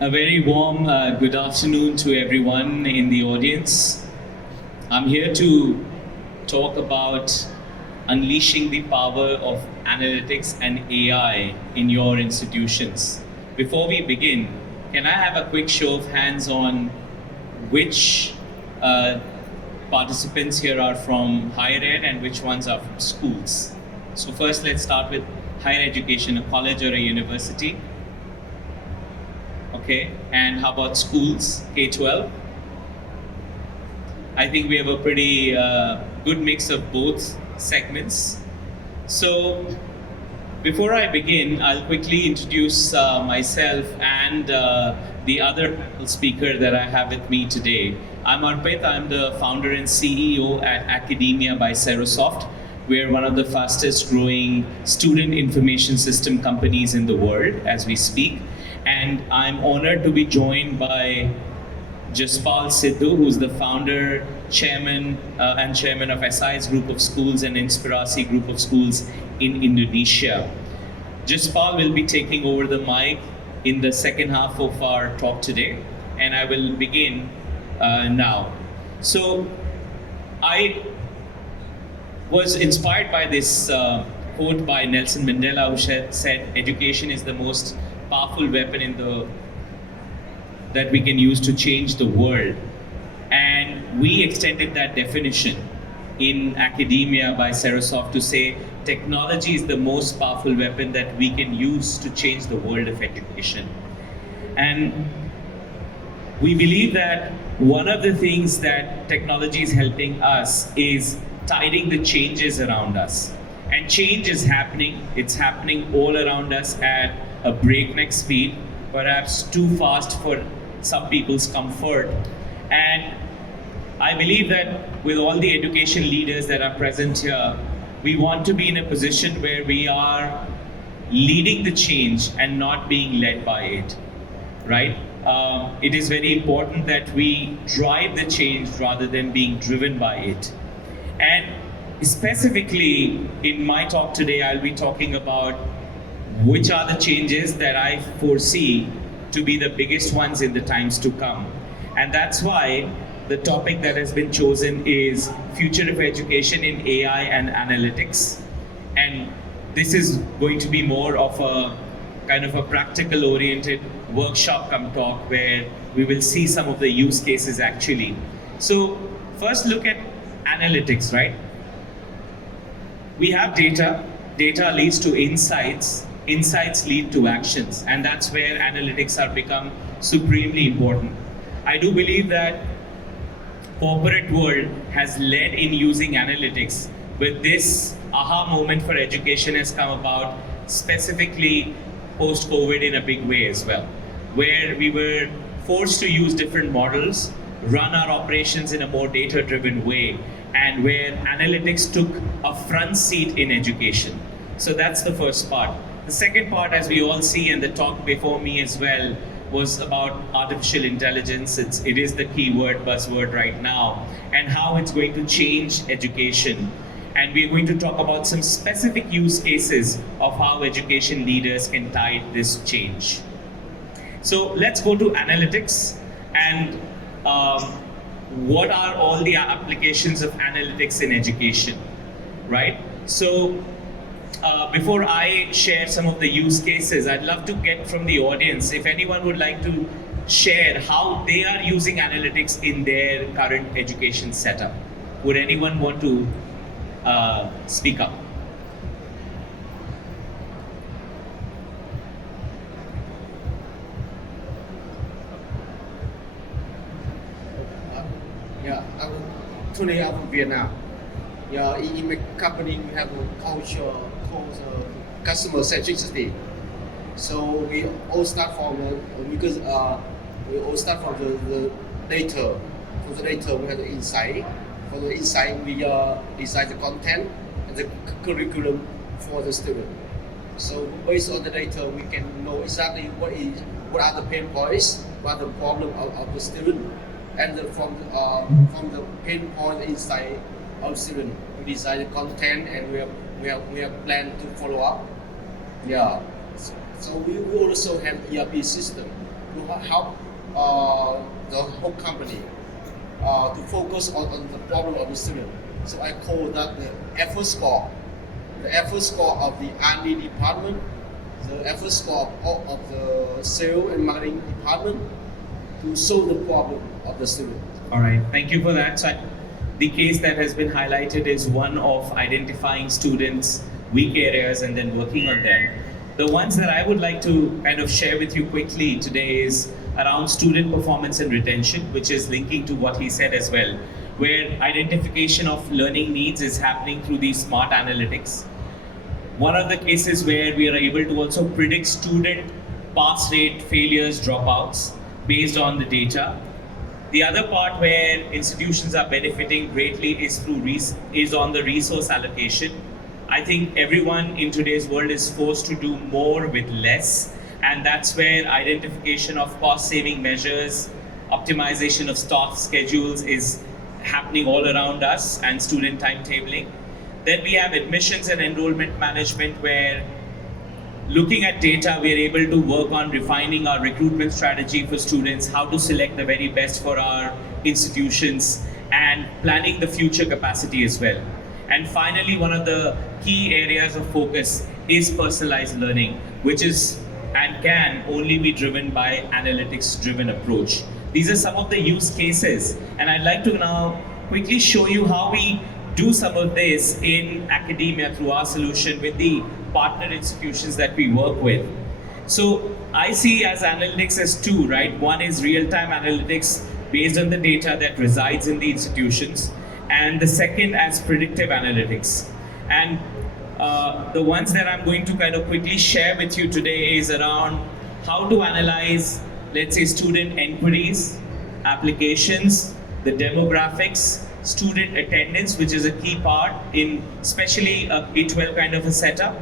A very warm good afternoon to everyone in the audience. I'm here to talk about unleashing the power of analytics and AI in your institutions. Before we begin, can I have a quick show of hands on which participants here are from higher ed and which ones are from schools? So first, let's start with higher education, a college or a university. Okay, and how about schools, K-12? I think we have a pretty good mix of both segments. So before I begin, I'll quickly introduce myself and the other speaker that I have with me today. I'm Arpit, I'm the founder and CEO at Academia by Serosoft. We're one of the fastest growing student information system companies in the world as we speak. And I'm honored to be joined by Jaspal Sidhu, who's the founder, chairman, and chairman of SI's group of schools and Inspirasi group of schools in Indonesia. Jaspal will be taking over the mic in the second half of our talk today, and I will begin now. So I was inspired by this quote by Nelson Mandela, who said, "Education is the most powerful weapon that we can use to change the world." And we extended that definition in Academia by Serosoft to say technology is the most powerful weapon that we can use to change the world of education. And we believe that one of the things that technology is helping us is tiding the changes around us. And change is happening. It's happening all around us at a breakneck speed, perhaps too fast for some people's comfort. And I believe that with all the education leaders that are present here, we want to be in a position where we are leading the change and not being led by it, right? It is very important that we drive the change rather than being driven by it. And specifically in my talk today, I'll be talking about which are the changes that I foresee to be the biggest ones in the times to come. And that's why the topic that has been chosen is Future of Education in AI and Analytics. And this is going to be more of a kind of a practical oriented workshop come talk where we will see some of the use cases actually. So first look at analytics, right? We have data, data leads to insights, insights lead to actions, and that's where analytics are become supremely important. I do believe that corporate world has led in using analytics, but this aha moment for education has come about specifically post-COVID in a big way as well, where we were forced to use different models, run our operations in a more data-driven way, and where analytics took a front seat in education. So that's the first part. The second part, as we all see, and the talk before me as well, was about artificial intelligence. It is the key word, buzzword right now, and how it's going to change education. And we're going to talk about some specific use cases of how education leaders can tide this change. So let's go to analytics and what are all the applications of analytics in education, right? So before I share some of the use cases, I'd love to get from the audience, if anyone would like to share how they are using analytics in their current education setup. Would anyone want to speak up? Today I'm from Vietnam. In my company we have a culture called customer centricity. So we all start from because we all start from the data. From the data we have the insight. From the insight we design the content and the curriculum for the student. So based on the data we can know exactly what are the pain points, what are the problem of the student. And from the pain point inside our student, we design the content and we have planned to follow up. Yeah. So we also have ERP system. to help the whole company to focus on the problem of the student. So I call that the effort score. The effort score of the R&D department, the effort score of the sales and marketing department to solve the problem of the student. All right, thank you for that. So the case that has been highlighted is one of identifying students' weak areas and then working on them. The ones that I would like to kind of share with you quickly today is around student performance and retention, which is linking to what he said as well, where identification of learning needs is happening through these smart analytics. One of the cases where we are able to also predict student pass rate, failures, dropouts based on the data. The other part where institutions are benefiting greatly is on the resource allocation. I think everyone in today's world is forced to do more with less, and that's where identification of cost-saving measures, optimization of staff schedules is happening all around us, and student timetabling. Then we have admissions and enrollment management, where looking at data, we are able to work on refining our recruitment strategy for students, how to select the very best for our institutions, and planning the future capacity as well. And finally, one of the key areas of focus is personalized learning, which is and can only be driven by analytics-driven approach. These are some of the use cases, and I'd like to now quickly show you how we do some of this in academia through our solution with the partner institutions that we work with. So I see as analytics as two, right? One is real-time analytics based on the data that resides in the institutions, and the second as predictive analytics. And the ones that I'm going to kind of quickly share with you today is around how to analyze, let's say, student inquiries, applications, the demographics, student attendance, which is a key part in especially a K-12 kind of a setup,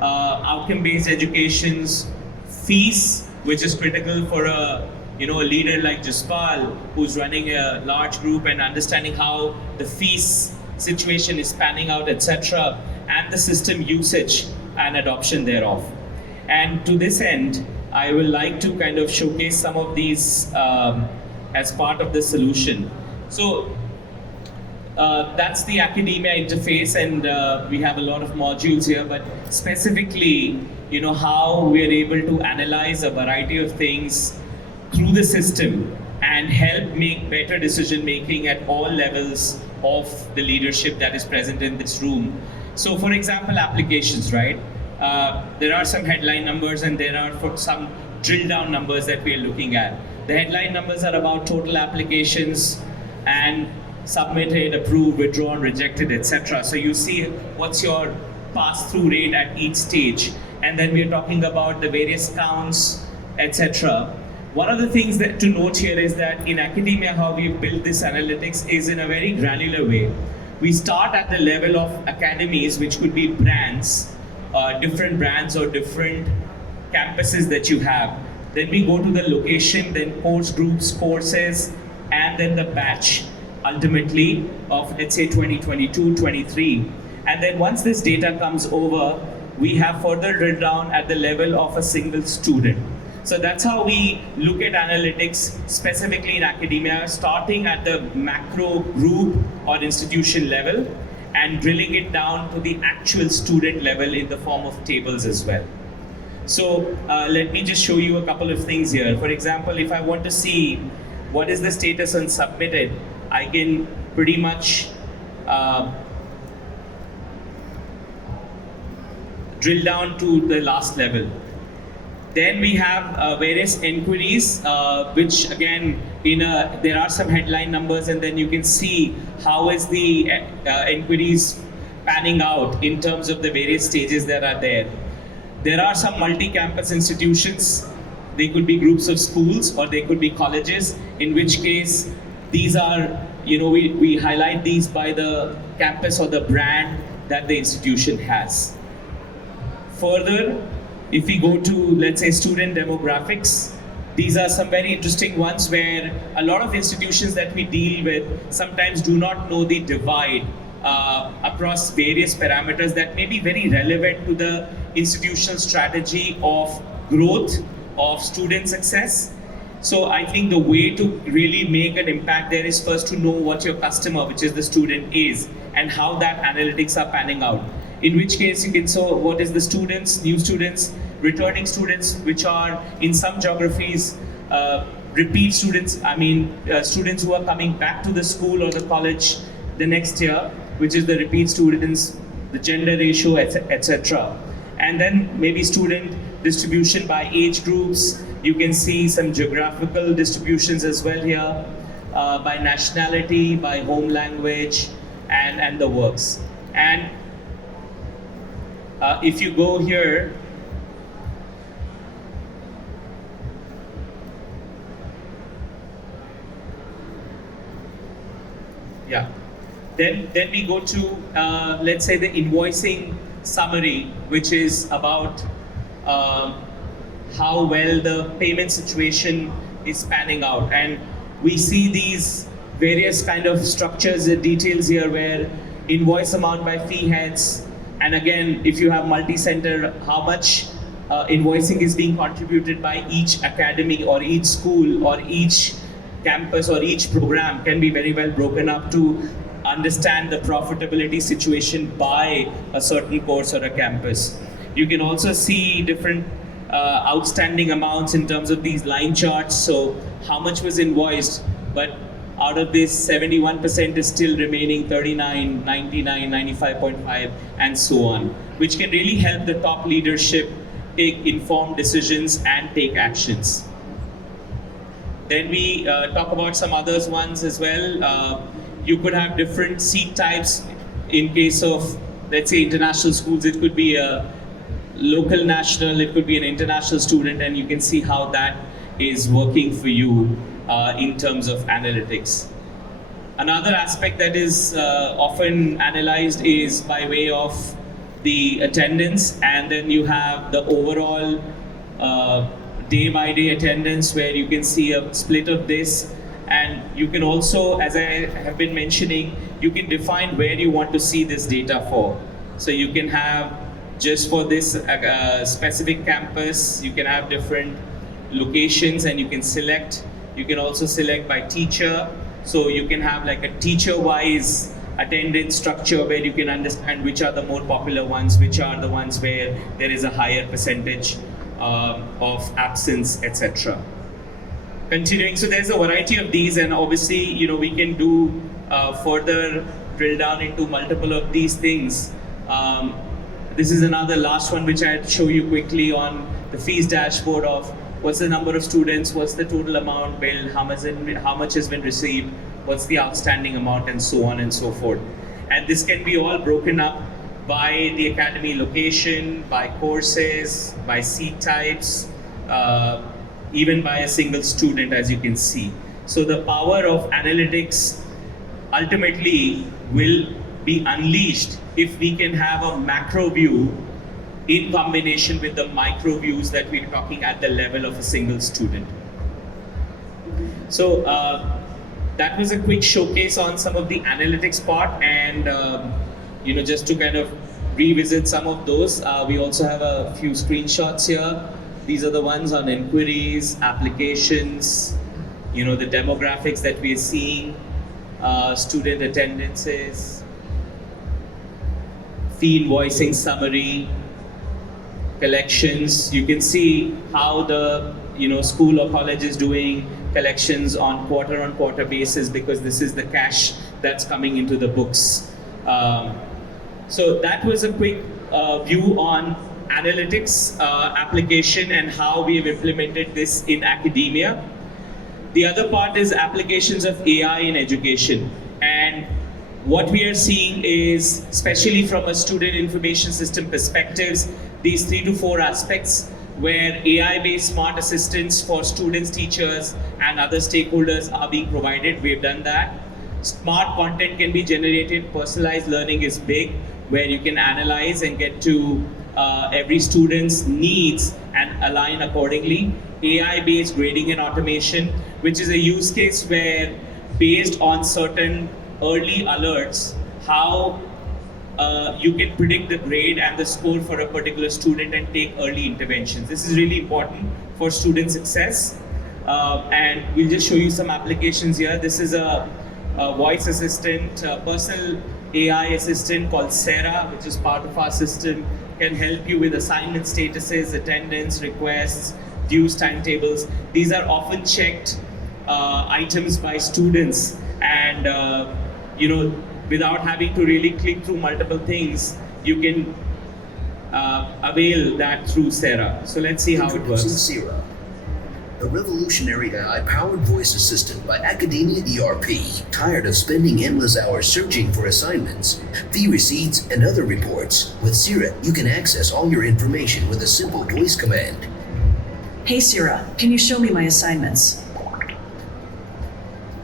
outcome-based education's fees, which is critical for a leader like Jaspal, who's running a large group and understanding how the fees situation is panning out, etc., and the system usage and adoption thereof. And to this end, I will like to kind of showcase some of these as part of the solution. So that's the academia interface, and we have a lot of modules here, but specifically, how we are able to analyze a variety of things through the system and help make better decision making at all levels of the leadership that is present in this room. So for example, applications, right? There are some headline numbers and there are some drill down numbers that we are looking at. The headline numbers are about total applications and submitted, approved, withdrawn, rejected, etc. So you see what's your pass-through rate at each stage. And then we're talking about the various counts, etc. One of the things that to note here is that in academia, how we've built this analytics is in a very granular way. We start at the level of academies, which could be brands, different brands or different campuses that you have. Then we go to the location, then course groups, courses, and then the batch, ultimately, of let's say 2022, 23. And then once this data comes over, we have further drill down at the level of a single student. So that's how we look at analytics specifically in academia, starting at the macro group or institution level and drilling it down to the actual student level in the form of tables as well. So let me just show you a couple of things here. For example, if I want to see what is the status on submitted, I can pretty much drill down to the last level. Then we have various inquiries, which again, there are some headline numbers, and then you can see how is the inquiries panning out in terms of the various stages that are there. There are some multi-campus institutions. They could be groups of schools or they could be colleges, in which case these are, we highlight these by the campus or the brand that the institution has. Further, if we go to, let's say, student demographics, these are some very interesting ones where a lot of institutions that we deal with sometimes do not know the divide across various parameters that may be very relevant to the institutional strategy of growth, of student success, So I think the way to really make an impact there is first to know what your customer, which is the student, is, and how that analytics are panning out. In which case you can say what is the students, new students, returning students, which are in some geographies repeat students, students who are coming back to the school or the college the next year, which is the repeat students, the gender ratio, etc. And then maybe student distribution by age groups. You can see some geographical distributions as well here, by nationality, by home language, and the works. And if you go here, yeah, then we go to let's say the invoicing summary, which is about how well the payment situation is panning out. And we see these various kind of structures and details here, where invoice amount by fee heads, and again, if you have multi-center, how much invoicing is being contributed by each academy or each school or each campus or each program can be very well broken up to understand the profitability situation by a certain course or a campus. You can also see different outstanding amounts in terms of these line charts. So how much was invoiced, but out of this 71% is still remaining 39, 99, 95.5 and so on, which can really help the top leadership take informed decisions and take actions. Then we talk about some others ones as well. You could have different seat types. In case of, let's say, international schools, it could be a local national, it could be an international student, and you can see how that is working for you in terms of analytics. Another aspect that is often analyzed is by way of the attendance, and then you have the overall day-by-day attendance, where you can see a split of this. And you can also, as I have been mentioning, you can define where you want to see this data for. So you can have just for this specific campus, you can have different locations, and you can select. You can also select by teacher. So you can have like a teacher-wise attendance structure, where you can understand which are the more popular ones, which are the ones where there is a higher percentage of absence, etc. Continuing, so there's a variety of these, and obviously, we can do further drill down into multiple of these things. This is another last one which I'd show you quickly on the fees dashboard of what's the number of students, what's the total amount billed, how much has been received, what's the outstanding amount, and so on and so forth. And this can be all broken up by the academy location, by courses, by seat types, even by a single student, as you can see. So the power of analytics ultimately will be unleashed if we can have a macro view in combination with the micro views that we're talking at the level of a single student. So that was a quick showcase on some of the analytics part, and just to kind of revisit some of those, we also have a few screenshots here. These are the ones on inquiries, applications, the demographics that we are seeing, student attendances, fee invoicing summary, collections. You can see how the school or college is doing collections on quarter basis, because this is the cash that's coming into the books. So that was a quick view on analytics application and how we have implemented this in academia. The other part is applications of AI in education. And what we are seeing is, especially from a student information system perspectives, these 3 to 4 aspects where AI-based smart assistants for students, teachers, and other stakeholders are being provided. We've done that. Smart content can be generated. Personalized learning is big, where you can analyze and get to every student's needs and align accordingly. AI-based grading and automation, which is a use case where, based on certain early alerts, how you can predict the grade and the score for a particular student and take early interventions. This is really important for student success. and we'll just show you some applications here. This is a voice assistant, personal AI assistant called Sarah, which is part of our system, can help you with assignment statuses, attendance requests, dues timetables. These are often checked items by students, and without having to really click through multiple things, you can avail that through Sarah. So let's see how it Introducing works. Sera, a revolutionary AI-powered voice assistant by Academia ERP. Tired of spending endless hours searching for assignments, fee receipts, and other reports? With Sera, you can access all your information with a simple voice command. Hey Sira, can you show me my assignments?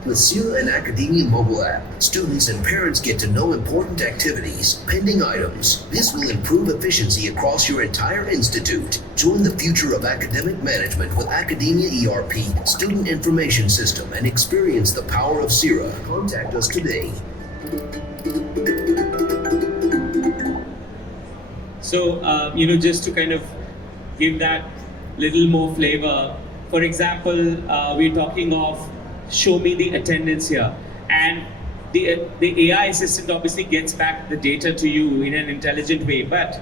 With Sera and Academia mobile app, students and parents get to know important activities, pending items. This will improve efficiency across your entire institute. Join the future of academic management with Academia ERP, Student Information System, and experience the power of Sera. Contact us today. So, just to kind of give that little more flavor, for example, we're talking of show me the attendance here. And the AI assistant obviously gets back the data to you in an intelligent way. But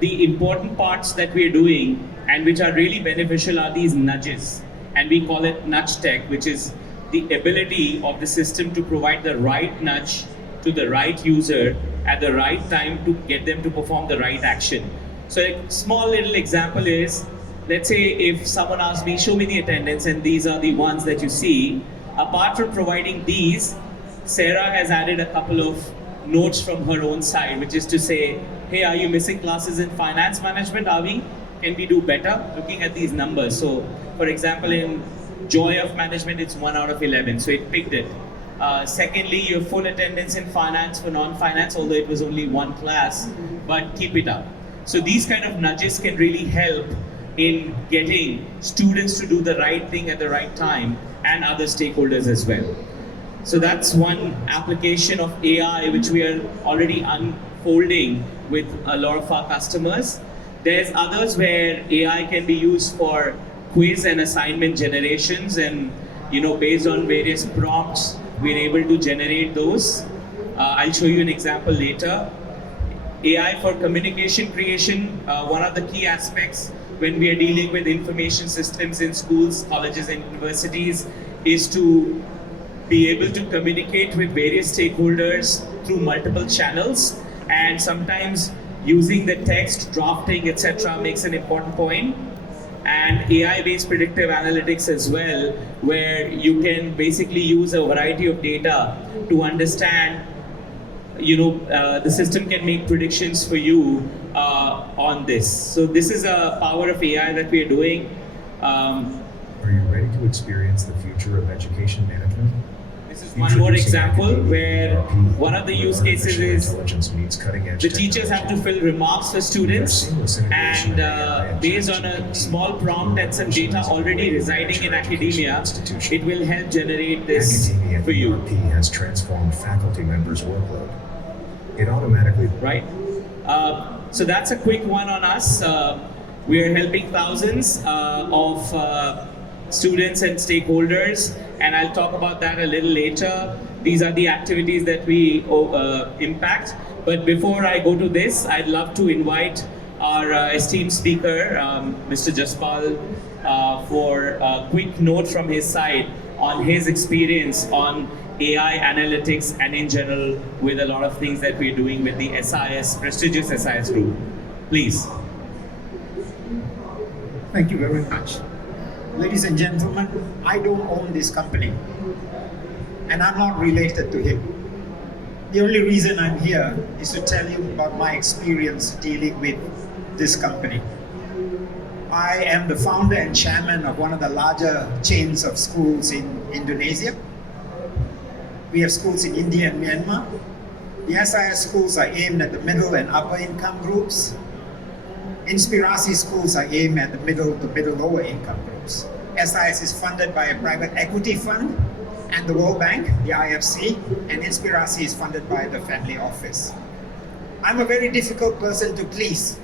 the important parts that we're doing and which are really beneficial are these nudges. And we call it nudge tech, which is the ability of the system to provide the right nudge to the right user at the right time to get them to perform the right action. So a small little example is, let's say if someone asks me, show me the attendance, and these are the ones that you see. Apart from providing these, Sarah has added a couple of notes from her own side, which is to say, hey, are you missing classes in finance management? Are we? Can we do better? Looking at these numbers. So, for example, in Joy of Management, it's 1 out of 11. So it picked it. Secondly, your full attendance in finance for non-finance, although it was only one class, but keep it up. So these kind of nudges can really help in getting students to do the right thing at the right time and other stakeholders as well. So that's one application of AI which we are already unfolding with a lot of our customers. There's others where AI can be used for quiz and assignment generations, and based on various prompts, we're able to generate those. I'll show you an example later. AI for communication creation, one of the key aspects when we are dealing with information systems in schools, colleges, and universities is to be able to communicate with various stakeholders through multiple channels, and sometimes using the text, drafting, etc. makes an important point. And AI-based predictive analytics as well, where you can basically use a variety of data to understand, the system can make predictions for you on this. So this is a power of AI that we are doing. Are you ready to experience the future of education management? This is one more example where one of the use cases is the teachers have to fill remarks for students, and based on a small prompt and some data already residing in academia, it will help generate this for you. ERP has transformed faculty members' workload. It automatically... Right. So that's a quick one on us. We are helping thousands of students and stakeholders, and I'll talk about that a little later. These are the activities that we impact. But before I go to this, I'd love to invite our esteemed speaker, Mr. Jaspal, for a quick note from his side on his experience on AI analytics and in general with a lot of things that we're doing with the SIS, prestigious SIS group. Please. Thank you very much. Ladies and gentlemen, I don't own this company, and I'm not related to him. The only reason I'm here is to tell you about my experience dealing with this company. I am the founder and chairman of one of the larger chains of schools in Indonesia. We have schools in India and Myanmar. The SIS schools are aimed at the middle and upper income groups. Inspirasi schools are aimed at the middle to lower income groups. SIS is funded by a private equity fund and the World Bank, the IFC, and Inspirasi is funded by the family office. I'm a very difficult person to please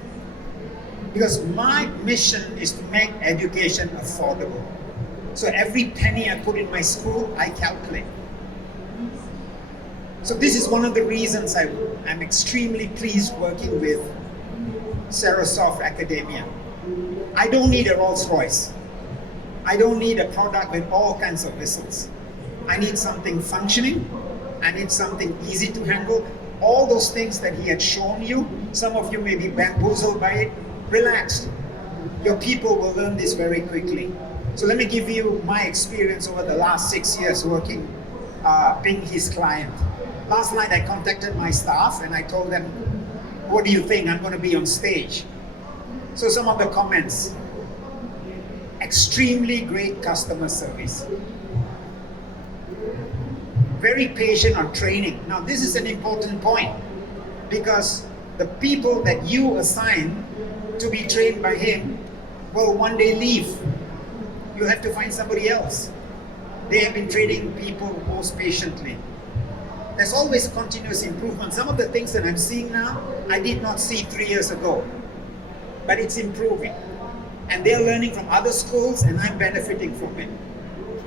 because my mission is to make education affordable. So every penny I put in my school, I calculate. So this is one of the reasons I'm extremely pleased working with Serosoft Academia. I don't need a Rolls Royce. I don't need a product with all kinds of whistles. I need something functioning. I need something easy to handle. All those things that he had shown you, some of you may be bamboozled by it. Relax. Your people will learn this very quickly. So let me give you my experience over the last 6 years working, being his client. Last night I contacted my staff and I told them, what do you think? I'm going to be on stage. So some of the comments, extremely great customer service. Very patient on training. Now this is an important point because the people that you assign to be trained by him will one day leave. You have to find somebody else. They have been training people most patiently. There's always continuous improvement. Some of the things that I'm seeing now, I did not see 3 years ago, but it's improving. And they're learning from other schools and I'm benefiting from it.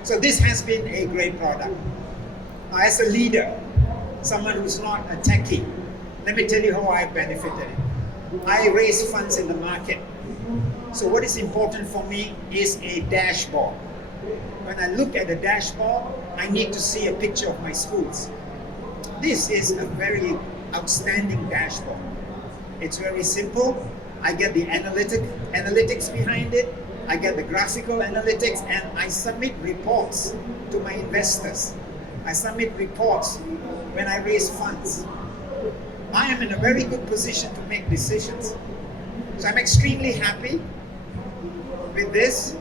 So this has been a great product. Now, as a leader, someone who's not a techie, let me tell you how I've benefited. I raise funds in the market. So what is important for me is a dashboard. When I look at the dashboard, I need to see a picture of my schools. This is a very outstanding dashboard. It's very simple. I get the analytics behind it. I get the graphical analytics and I submit reports to my investors. I submit reports when I raise funds. I am in a very good position to make decisions. So I'm extremely happy with this.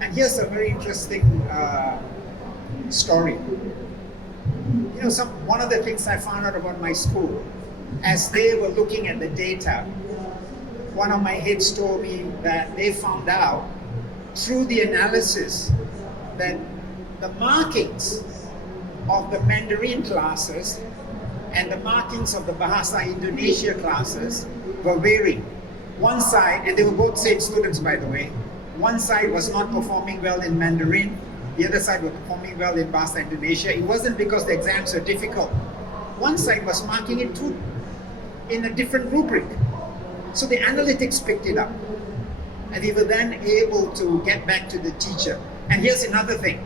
And here's a very interesting story. You know, one of the things I found out about my school, as they were looking at the data, one of my heads told me that they found out through the analysis that the markings of the Mandarin classes and the markings of the Bahasa Indonesia classes were varying. One side, and they were both same students by the way, one side was not performing well in Mandarin, the other side were performing well in Bahasa Indonesia. It wasn't because the exams were difficult. One side was marking it too in a different rubric. So the analytics picked it up. And we were then able to get back to the teacher. And here's another thing.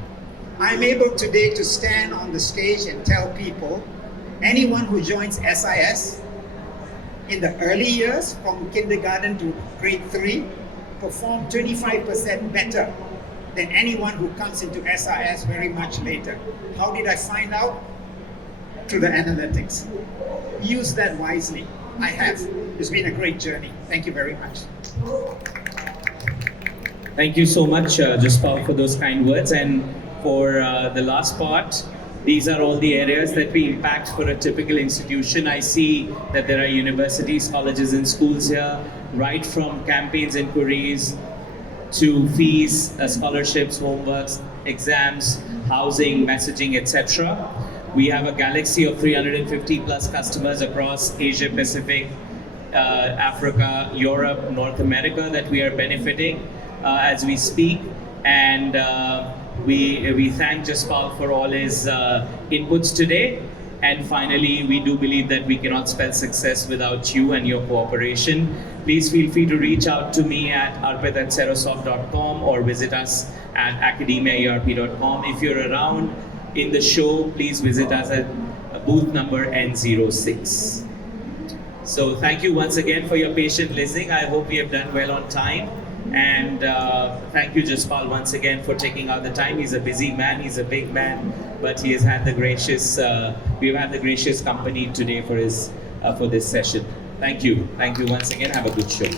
I'm able today to stand on the stage and tell people, anyone who joins SIS in the early years, from kindergarten to grade 3, perform 25% better than anyone who comes into SIS very much later. How did I find out? Through the analytics. Use that wisely. I have. It's been a great journey. Thank you very much. Thank you so much, Jaspal, for those kind words. And for the last part, these are all the areas that we impact for a typical institution. I see that there are universities, colleges, and schools here, right from campaigns, inquiries, to fees, scholarships, homeworks, exams, housing, messaging, etc. We have a galaxy of 350 plus customers across Asia Pacific, Africa, Europe, North America that we are benefiting as we speak. And we thank Jaspal for all his inputs today. And finally, we do believe that we cannot spell success without you and your cooperation. Please feel free to reach out to me at arpit@serosoft.com or visit us at academiaerp.com. If you're around in the show, please visit us at booth number N06. So thank you once again for your patient listening. I hope we have done well on time. And thank you, Jaspal, once again for taking out the time. He's a busy man, he's a big man, but he has had the gracious, we've had the gracious company today for his for this session. Thank you once again. Have a good show.